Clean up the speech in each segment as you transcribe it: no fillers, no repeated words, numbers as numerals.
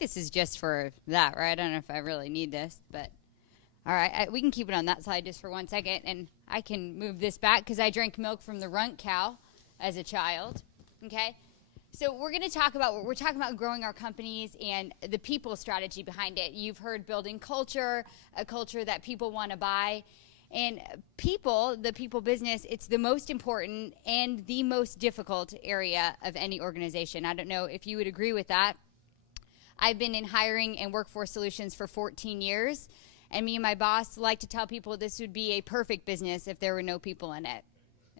this is just for that, right? I don't know if I really need this, but all right, we can keep it on that side just for 1 second, and I can move this back because I drank milk from the runt cow as a child, okay? So we're going to talk about, we're talking about growing our companies and the people strategy behind it. You've heard building culture, a culture that people want to buy. And people, the people business, it's the most important and the most difficult area of any organization. I don't know if you would agree with that. I've been in hiring and workforce solutions for 14 years, and me and my boss like to tell people this would be a perfect business if there were no people in it.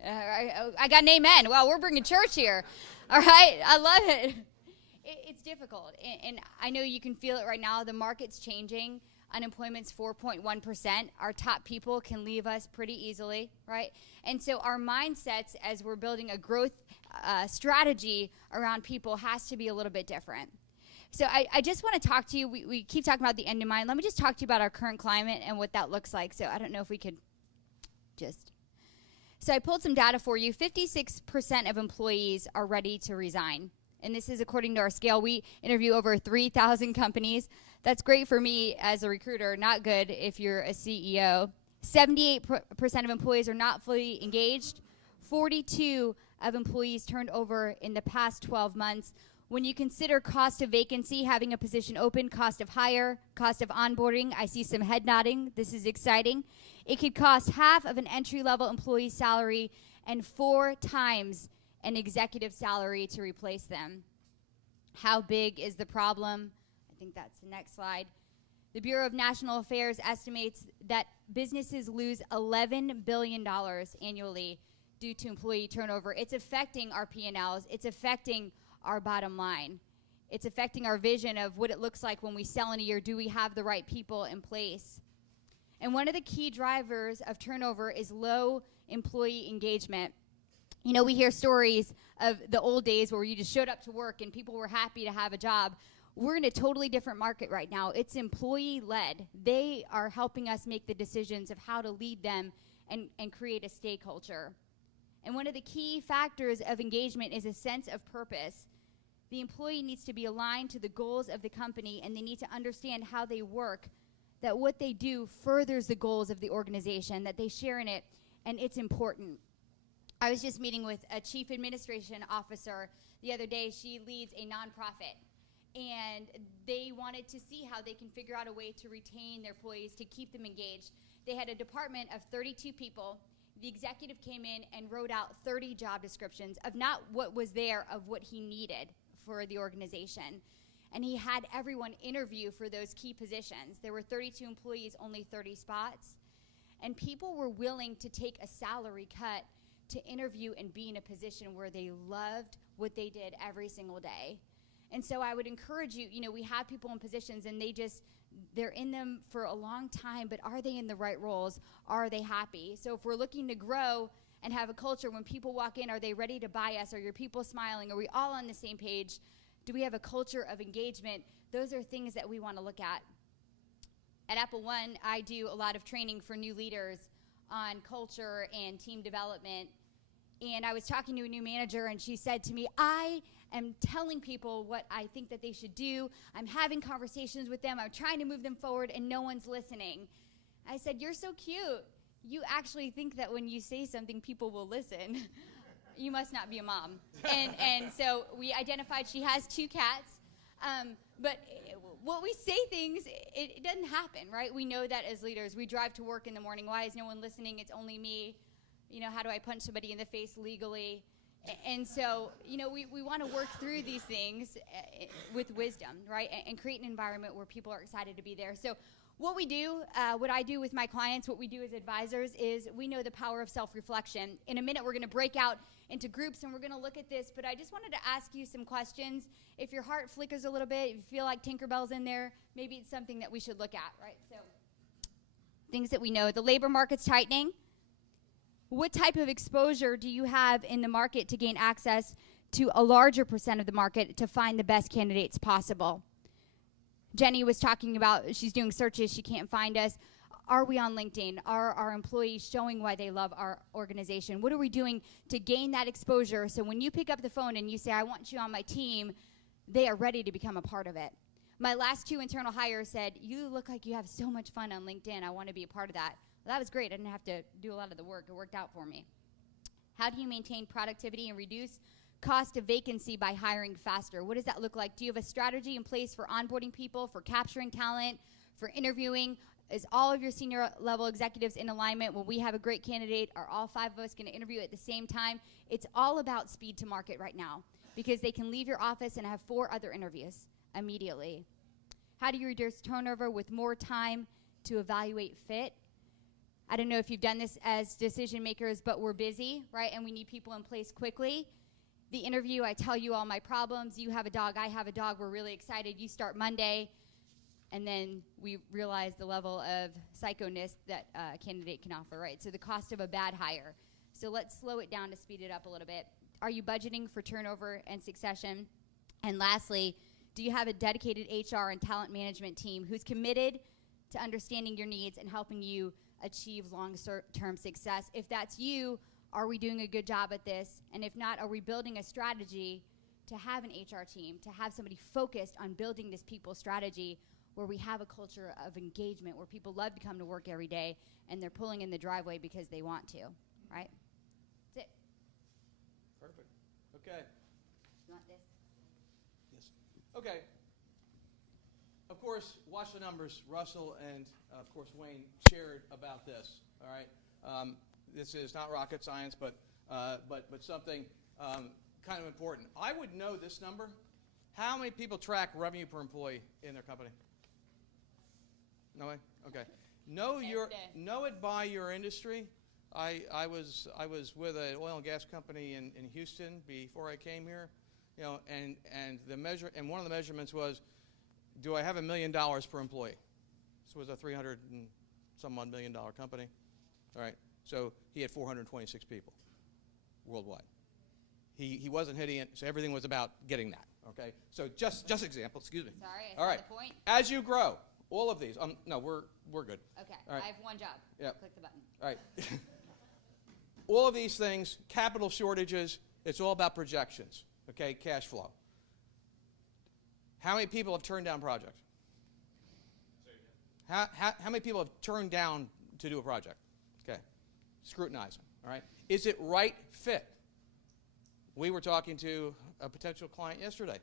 I got an amen. Well, we're bringing church here. All right, I love it. It's difficult, and I know you can feel it right now. The market's changing. Unemployment's 4.1%. Our top people can leave us pretty easily, right? And so our mindsets as we're building a growth strategy around people has to be a little bit different. So I just want to talk to you. We keep talking about the end in mind. Let me just talk to you about our current climate and what that looks like. So I don't know if we could just... So I pulled some data for you. 56% of employees are ready to resign. And this is according to our scale. We interview over 3,000 companies. That's great for me as a recruiter, not good if you're a CEO. 78% of employees are not fully engaged. 42 of employees turned over in the past 12 months. When you consider cost of vacancy, having a position open, cost of hire, cost of onboarding, I see some head nodding. This is exciting. It could cost half of an entry-level employee's salary and 4 times an executive salary to replace them. How big is the problem? I think that's the next slide. The Bureau of National Affairs estimates that businesses lose $11 billion annually due to employee turnover. It's affecting our P&Ls. It's affecting our bottom line. It's affecting our vision of what it looks like when we sell in a year. Do we have the right people in place? And one of the key drivers of turnover is low employee engagement. You know, we hear stories of the old days where you just showed up to work and people were happy to have a job. We're in a totally different market right now. It's employee-led. They are helping us make the decisions of how to lead them and create a stay culture. And one of the key factors of engagement is a sense of purpose. The employee needs to be aligned to the goals of the company, and they need to understand how they work, that what they do furthers the goals of the organization, that they share in it, and it's important. I was just meeting with a chief administration officer the other day. She leads a nonprofit, and they wanted to see how they can figure out a way to retain their employees, to keep them engaged. They had a department of 32 people. The executive came in and wrote out 30 job descriptions of not what was there, of what he needed for the organization. And he had everyone interview for those key positions. There were 32 employees, only 30 spots. And people were willing to take a salary cut to interview and be in a position where they loved what they did every single day. And so I would encourage you, you know, we have people in positions and they're in them for a long time, but are they in the right roles? Are they happy? So if we're looking to grow and have a culture, when people walk in, are they ready to buy us? Are your people smiling? Are we all on the same page? Do we have a culture of engagement? Those are things that we want to look at. At Apple One, I do a lot of training for new leaders on culture and team development. And I was talking to a new manager, and she said to me, I am telling people what I think that they should do. I'm having conversations with them. I'm trying to move them forward, and no one's listening. I said, you're so cute. You actually think that when you say something, people will listen. You must not be a mom. And so we identified she has 2 cats. But when we say things, it doesn't happen, right? We know that as leaders. We drive to work in the morning. Why is no one listening? It's only me. You know, how do I punch somebody in the face legally? And so, you know, we want to work through these things with wisdom, right? And create an environment where people are excited to be there. So what we do, what I do with my clients, what we do as advisors is we know the power of self-reflection. In a minute, we're going to break out into groups and we're going to look at this, but I just wanted to ask you some questions. If your heart flickers a little bit, if you feel like Tinkerbell's in there, maybe it's something that we should look at, right? So things that we know. The labor market's tightening. What type of exposure do you have in the market to gain access to a larger percent of the market to find the best candidates possible? Jenny was talking about she's doing searches, she can't find us. Are we on LinkedIn? Are our employees showing why they love our organization? What are we doing to gain that exposure so when you pick up the phone and you say, I want you on my team, they are ready to become a part of it? My last 2 internal hires said, you look like you have so much fun on LinkedIn. I want to be a part of that. Well, that was great. I didn't have to do a lot of the work. It worked out for me. How do you maintain productivity and reduce cost of vacancy by hiring faster? What does that look like? Do you have a strategy in place for onboarding people, for capturing talent, for interviewing? Is all of your senior level executives in alignment? When we have a great candidate, are all 5 of us going to interview at the same time? It's all about speed to market right now because they can leave your office and have 4 other interviews immediately. How do you reduce turnover with more time to evaluate fit? I don't know if you've done this as decision makers, but we're busy, right? And we need people in place quickly. The interview, I tell you all my problems. You have a dog, I have a dog. We're really excited. You start Monday. And then we realize the level of psychoness that a candidate can offer, right? So the cost of a bad hire. So let's slow it down to speed it up a little bit. Are you budgeting for turnover and succession? And lastly, do you have a dedicated HR and talent management team who's committed to understanding your needs and helping you achieve long-term success? If that's you, are we doing a good job at this? And if not, are we building a strategy to have an HR team, to have somebody focused on building this people strategy where we have a culture of engagement, where people love to come to work every day and they're pulling in the driveway because they want to, right? That's it. Perfect. Okay. You want this? Yes. Okay. Of course, watch the numbers. Russell and, of course, Wayne shared about this, all right? This is not rocket science, but something kind of important. I would know this number. How many people track revenue per employee in their company? No way? Okay. Know it by your industry. I was with an oil and gas company in Houston before I came here, you know, and one of the measurements was, do I have $1 million per employee? This was a $300 and some odd $1 million company. All right. So he had 426 people worldwide. He wasn't hitting it, so everything was about getting that. Okay. So just example. Excuse me. Sorry, I all saw right. the point. As you grow, all of these. No, we're good. Okay. All right. I have one job. Yep. Click the button. All right. All of these things, capital shortages, it's all about projections. Okay. Cash flow. How many people have turned down projects? How many people have turned down to do a project? Okay. Scrutinize them. All right. Is it right fit? We were talking to a potential client yesterday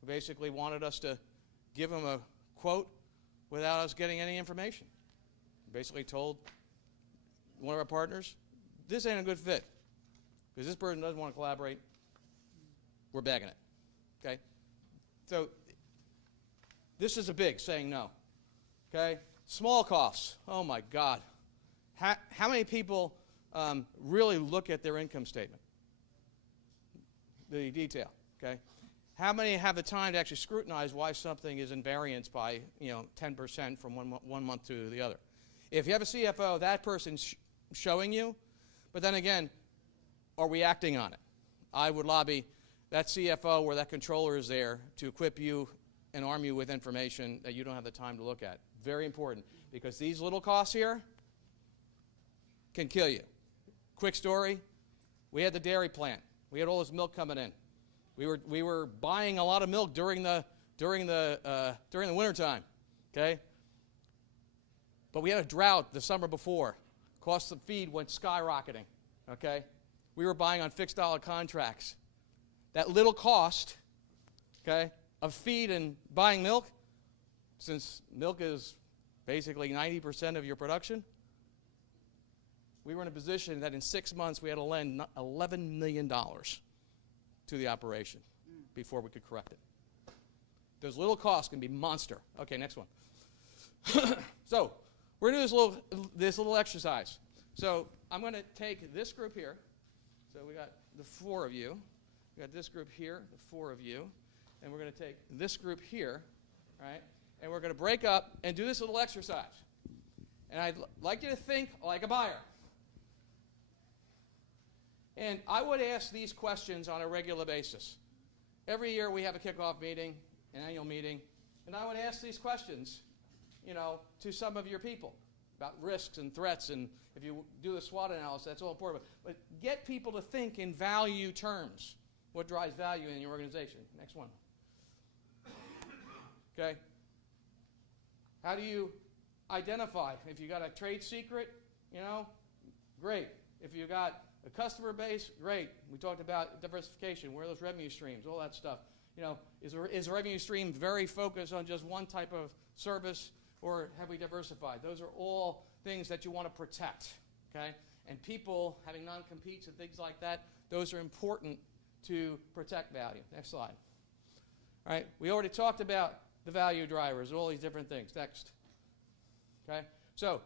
who basically wanted us to give him a quote without us getting any information. Basically told one of our partners, this ain't a good fit because this person doesn't want to collaborate. We're bagging it. Okay? So this is a big saying no. Okay? Small costs. Oh, my God. How many people really look at their income statement? The detail. Okay? How many have the time to actually scrutinize why something is in variance by 10% from one month to the other? If you have a CFO, that person's showing you, but then again, are we acting on it? I would lobby that CFO or that controller is there to equip you and arm you with information that you don't have the time to look at. Very important, because these little costs here can kill you. Quick story, we had the dairy plant. We had all this milk coming in. We were buying a lot of milk during the winter time, okay? But we had a drought the summer before. Cost of feed went skyrocketing, okay? We were buying on fixed dollar contracts. That little cost, okay, of feed and buying milk, since milk is basically 90% of your production, we were in a position that in 6 months we had to lend $11 million to the operation before we could correct it. Those little costs can be monster. Okay, next one. So we're going to do this little exercise. So I'm going to take this group here. So we got the 4 of you. We got this group here, the 4 of you. And we're going to take this group here, right? And we're going to break up and do this little exercise. And I'd like you to think like a buyer. And I would ask these questions on a regular basis. Every year we have a kickoff meeting, an annual meeting, and I would ask these questions, to some of your people about risks and threats, and if you do the SWOT analysis, that's all important. But get people to think in value terms. What drives value in your organization? Next one. Okay? How do you identify? If you got a trade secret, great. If you got a customer base, great. We talked about diversification. Where are those revenue streams? All that stuff. Is a revenue stream very focused on just one type of service, or have we diversified? Those are all things that you want to protect. Okay? And people having non-competes and things like that, those are important to protect value. Next slide. All right, we already talked about the value drivers, all these different things. Next. Okay? So,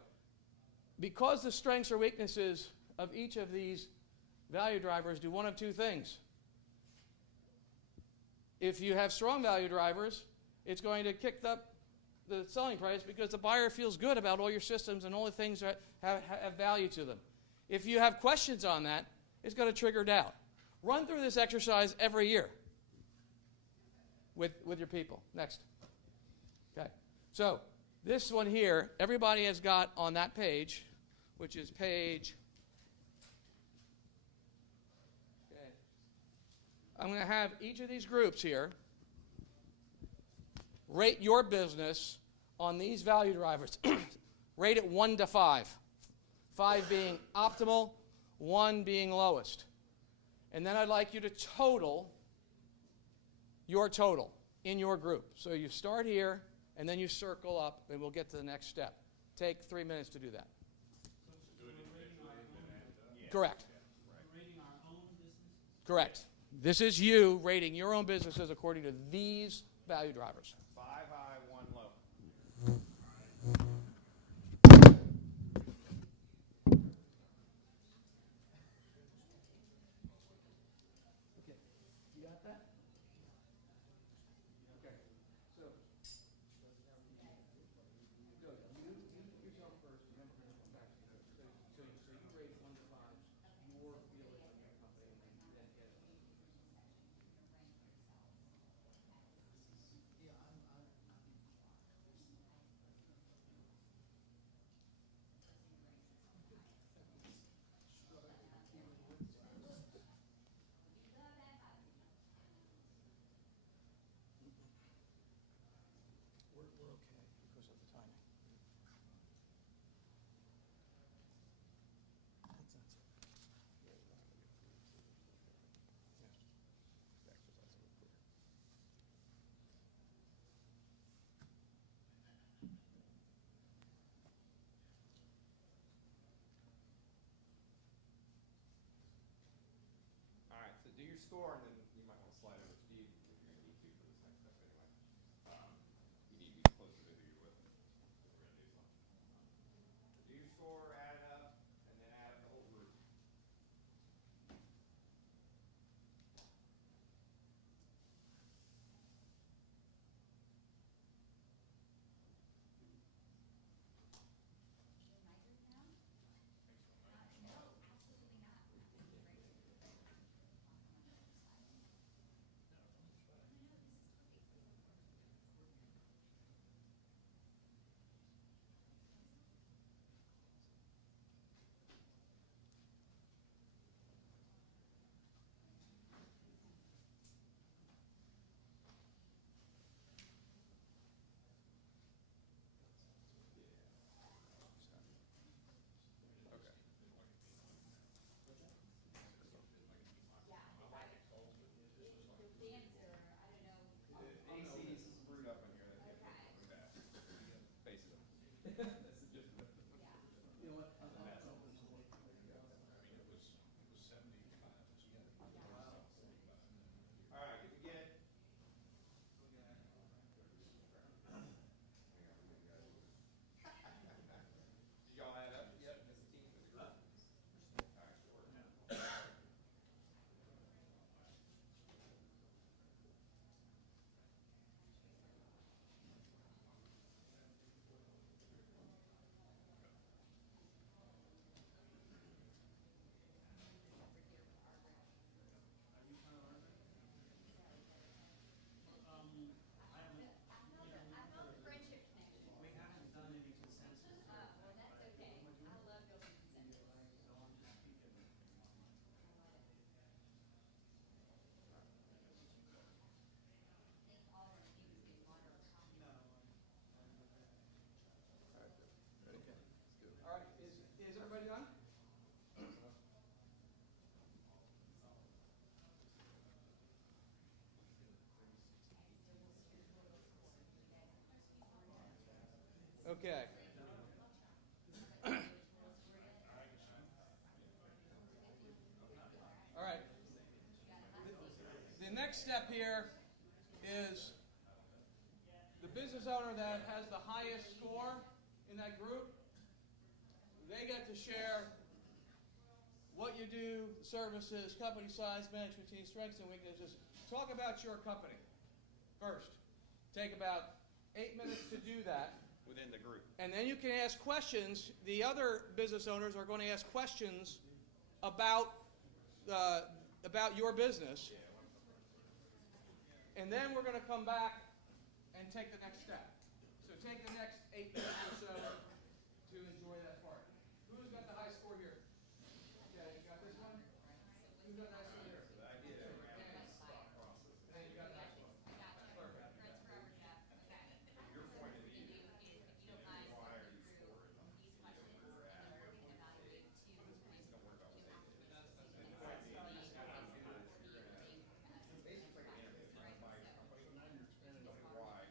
because the strengths or weaknesses of each of these value drivers do one of two things. If you have strong value drivers, it's going to kick up the selling price because the buyer feels good about all your systems and all the things that have value to them. If you have questions on that, it's going to trigger doubt. Run through this exercise every year with your people. Next. Okay. So this one here, everybody has got on that page, which is page. Okay. I'm going to have each of these groups here rate your business on these value drivers. Rate it 1 to 5. 5 being optimal, 1 being lowest. And then I'd like you to total your total in your group. So you start here, and then you circle up, and we'll get to the next step. Take 3 minutes to do that. Correct. Correct. This is you rating your own businesses according to these value drivers. 5 high, 1 low. Okay. You got that? Okay. So, go. You yourself first, and then we're going to come back to those. So you rate 1 to 5 your feeling on your company, and then get it. We're okay because of the timing. That's it. All right, so do your score, and then you might want to slide over Steve if you're going to need to for this next step anyway. You need to be closer to who you're with if we're going to do something. Do your score, add it up, and then add up the whole group. Okay. All right. The next step here is the business owner that has the highest score in that group. They get to share what you do, services, company size, management team, strengths and weaknesses. Talk about your company first. Take about 8 minutes to do that. Within the group. And then you can ask questions. The other business owners are going to ask questions about your business. And then we're going to come back and take the next step. So take the next 8 minutes or so to enjoy that part. Who's got the high score here? Yeah, you got this one? Who's got the high score here? The idea around this thought process. And you got that one. Perfect. Your point of view, why are you scoring? Don't worry about what they did. Basically, like an interview. Trying to buy your company. Tell me why.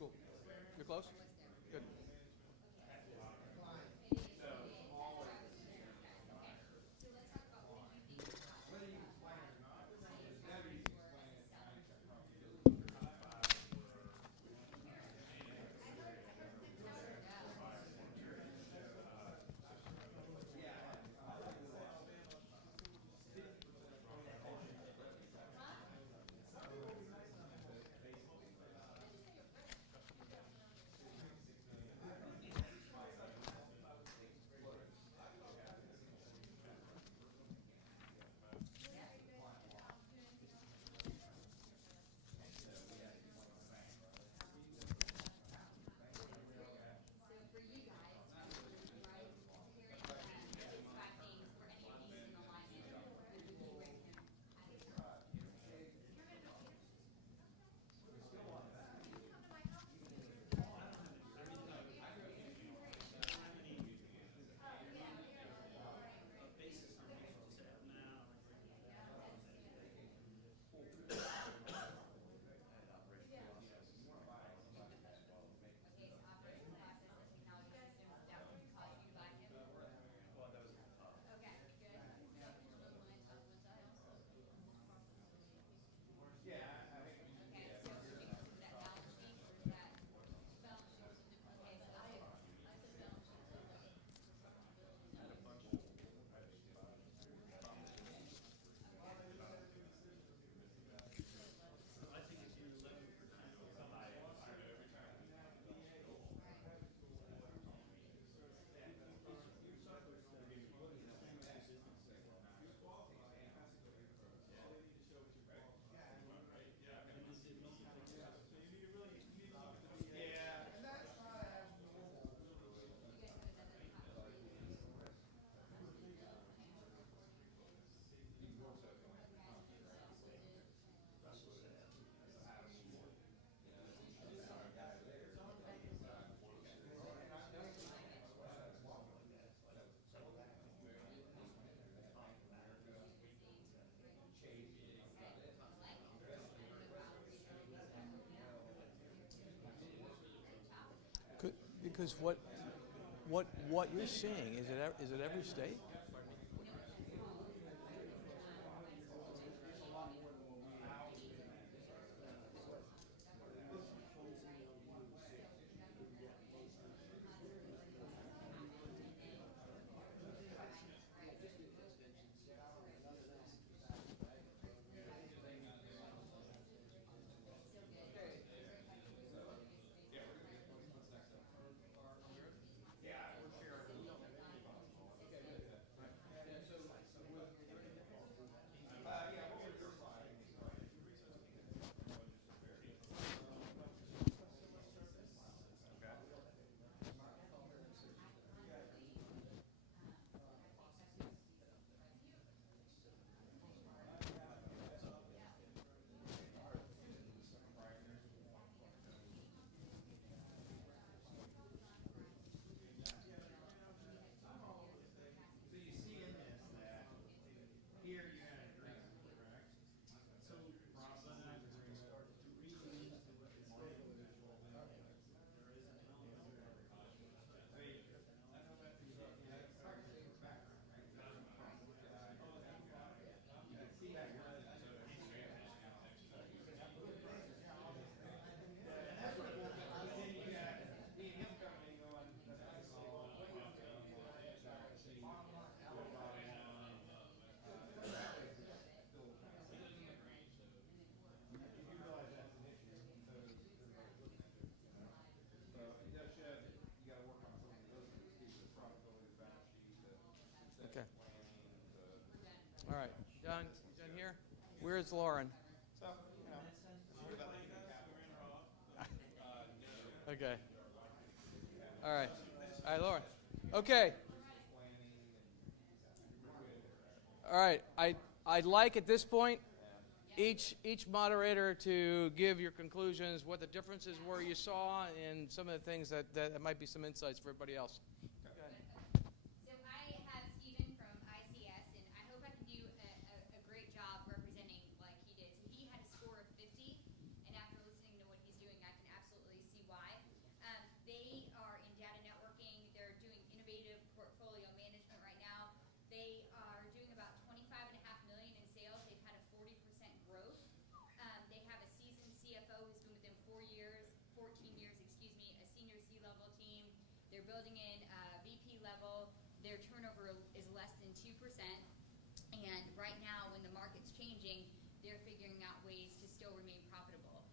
Cool. You're close? Good. Because what you're seeing is it every state? Okay. All right. Done here? Where's Lauren? Okay. All right. All right, Lauren. Okay. All right. I'd like at this point each moderator to give your conclusions, what the differences were you saw, and some of the things that might be some insights for everybody else. So I have Stephen from ICS, and I hope I can do a great job representing like he did. So he had a score of 50, and after listening to what he's doing, I can absolutely see why 2%. And right now, when the market's changing, they're figuring out ways to still remain profitable.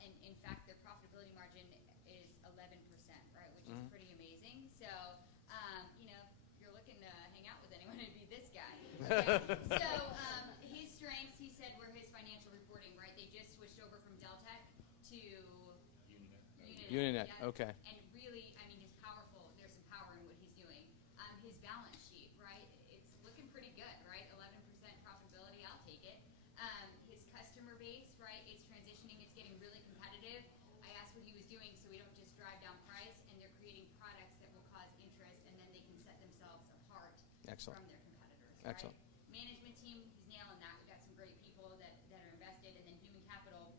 And in fact, their profitability margin is 11%, right, which is pretty amazing. So, if you're looking to hang out with anyone, it'd be this guy. Okay. So his strengths, he said, were his financial reporting, right? They just switched over from Deltec to Uninet. Yeah. Okay. And really, I mean, there's some power in what he's doing. His balance sheet, right? It's looking pretty good, right? 11% profitability, I'll take it. His customer base, right? It's transitioning, it's getting really competitive. I asked what he was doing so we don't just drive down price, and they're creating products that will cause interest, and then they can set themselves apart Excellent. from their competitors, right? Excellent. Management team, he's nailing that. We've got some great people that are invested, and then human capital.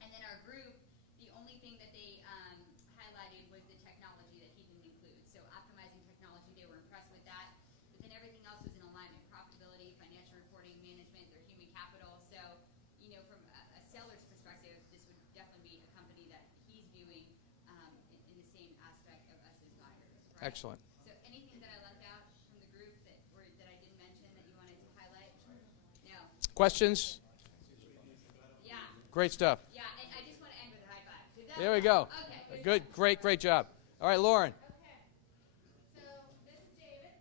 And then our group, the only thing that they highlighted was the technology that he didn't include. So optimizing technology, they were impressed with that. But then everything else was in alignment: profitability, financial reporting, management, their human capital. So, from a seller's perspective, this would definitely be a company that he's viewing in the same aspect of us as buyers. Right? Excellent. So anything that I left out from the group that I didn't mention that you wanted to highlight? No. Questions? Yeah. Great stuff. Yeah, and I just want to end with a high five. There we go. Okay. Good. Great job. All right, Lauren. Okay, so this is David.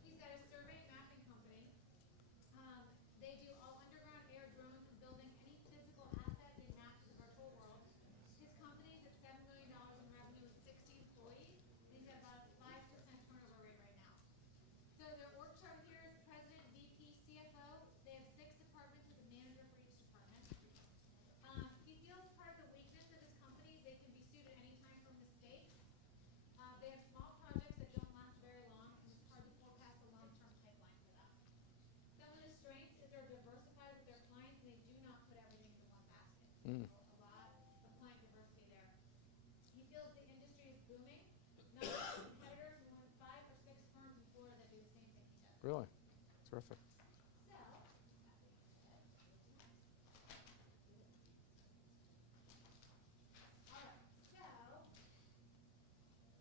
He's got a survey and mapping company. They do all underground air drone from building any physical asset they map to the virtual world. His company's at $7 million in revenue with 60 employees. And he's got about a 5% turnover rate right now. So their org chart here is president, VP, CFO. They have 6 departments with a manager for each department. He feels part of the weakness of his company is they can be sued at any time for mistakes. They have small projects that don't last very long, and it's hard to forecast a long-term pipeline for them. Some of the strengths is they're diversified with their clients, and they do not put everything into one basket. So a lot of client diversity there. He feels the industry is booming. None of his competitors, more than 5 or 6 firms in Florida that do the same thing he does. Really? Terrific.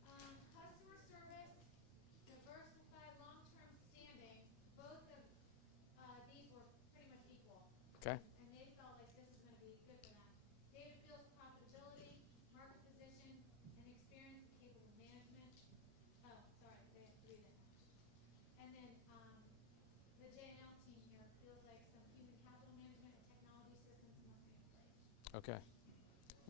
So, customer service, diversified, long-term standing, both of these were pretty much equal. Okay. And they felt like this is going to be good for them. David feels profitability, market position, and experience with capable management. Oh, sorry, they have 3 there. And then the J&L team here feels like some human capital management and technology systems must be in place. Okay.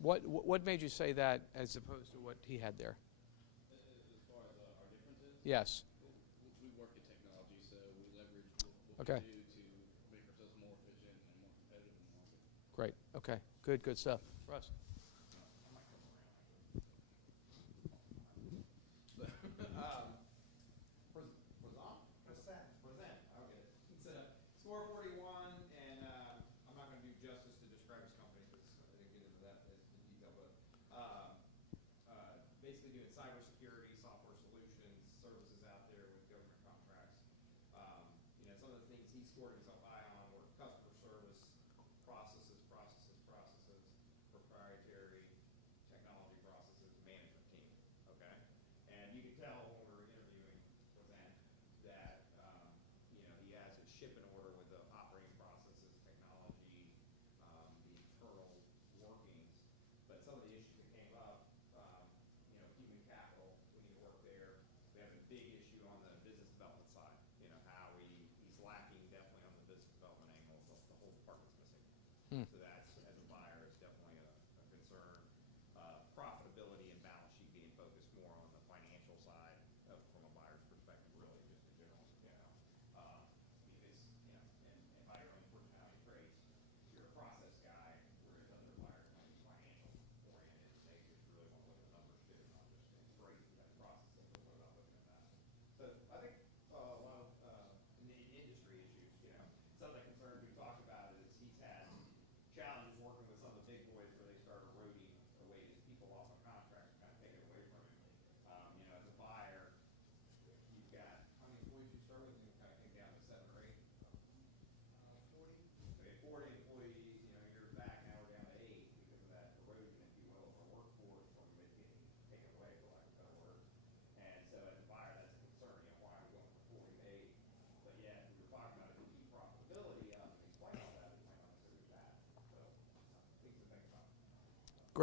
What made you say that as opposed to what he had there? As far as our differences, Yes. we work in technology, so we leverage what Okay. we do to make ourselves more efficient and more competitive in the market. Great. Okay. Good stuff. Russ. Present. Okay. It's score 41, and I'm not going to do justice to describe his company because I didn't get into that in detail. But basically doing cybersecurity, software solutions, services out there with government contracts. Some of the things he scored himself high on were customer service, processes, proprietary technology processes, management team. Okay, and you can tell when we were interviewing with them that he has his ship in order with the operating processes, technology, the internal workings. But some of the issues that came up, human capital, we need to work there. We have a big issue on the business development side. How he's lacking definitely on the business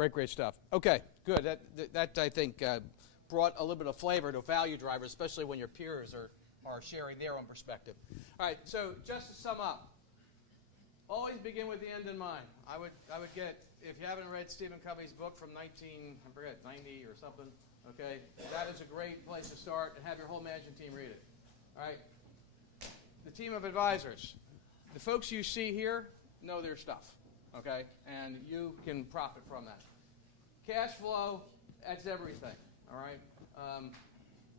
Great stuff. Okay, good. That I think, brought a little bit of flavor to value drivers, especially when your peers are sharing their own perspective. All right, so just to sum up, always begin with the end in mind. I would get, if you haven't read Stephen Covey's book from 90 or something, okay, that is a great place to start, and have your whole management team read it. All right? The team of advisors. The folks you see here know their stuff, okay, and you can profit from that. Cash flow, that's everything, all right?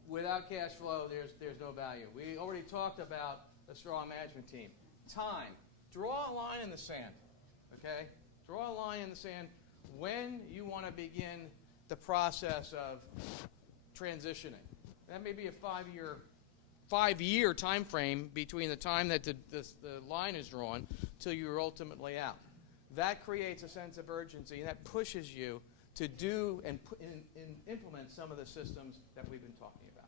Without cash flow, there's no value. We already talked about a strong management team. Time. Draw a line in the sand, okay? Draw a line in the sand when you want to begin the process of transitioning. That may be a five-year time frame between the time that the line is drawn till you're ultimately out. That creates a sense of urgency, and that pushes you to do and implement some of the systems that we've been talking about.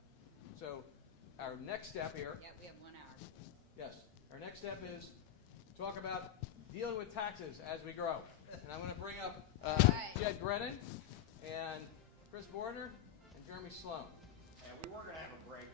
So our next step here. Yeah, we have 1 hour. Yes. Our next step is talk about dealing with taxes as we grow. And I'm going to bring up Jed Brennan and Chris Bordner and Jeremy Sloan. And we were going to have a break.